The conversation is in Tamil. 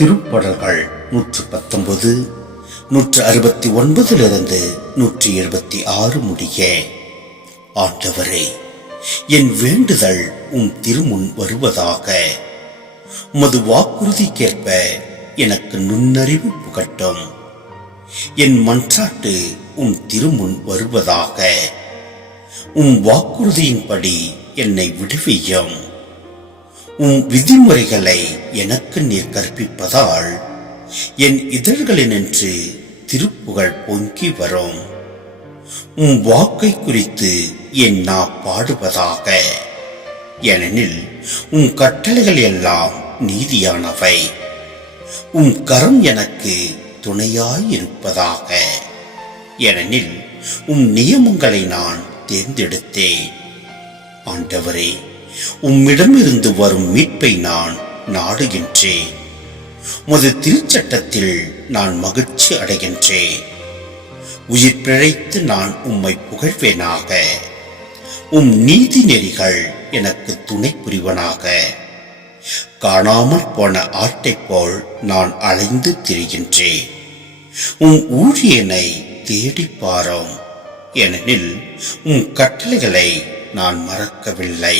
திருப்பாடல்கள் 119, 169 176 முடிய. ஆண்டவரே, என் வேண்டுதல் உம் திருமுன் வருவதாக. உமது வாக்குறுதிக்கேற்ப எனக்கு நுண்ணறிவு புகட்டும். என் மன்றாட்டு உம் திருமுன் வருவதாக. உம் வாக்குறுதியின்படி என்னை விடுவியும். உம் விதிமுறைகளை எனக்கு நீர் கற்பிப்பதால் என் இதழ்களினின்று திருப்புகழ் பொங்கி வரும். உம் வாக்கை குறித்து என் நா பாடுவதாக. ஏனெனில் உம் கட்டளைகள் எல்லாம் நீதியானவை. உம் கரம் எனக்கு துணையாயிருப்பதாக. ஏனெனில் உம் நியமங்களை நான் தேர்ந்தெடுத்தேன். ஆண்டவரே, உம்மிடமிருந்து வரும் மீட்பை நான் நாடுகின்றேன். உமது திருச்சட்டத்தில் நான் மகிழ்ச்சி அடைகின்றேன். உயிர் பிழைத்து நான் உம்மை புகழ்வேனாக. உம் நீதி நெறிகள் எனக்கு துணை புரிவனாக. காணாமல் போன ஆட்டை போல் நான் அலைந்து திரிகின்றேன். உம் ஊழியனை தேடி பாரும். ஏனெனில் உம் கட்டளைகளை நான் மறக்கவில்லை.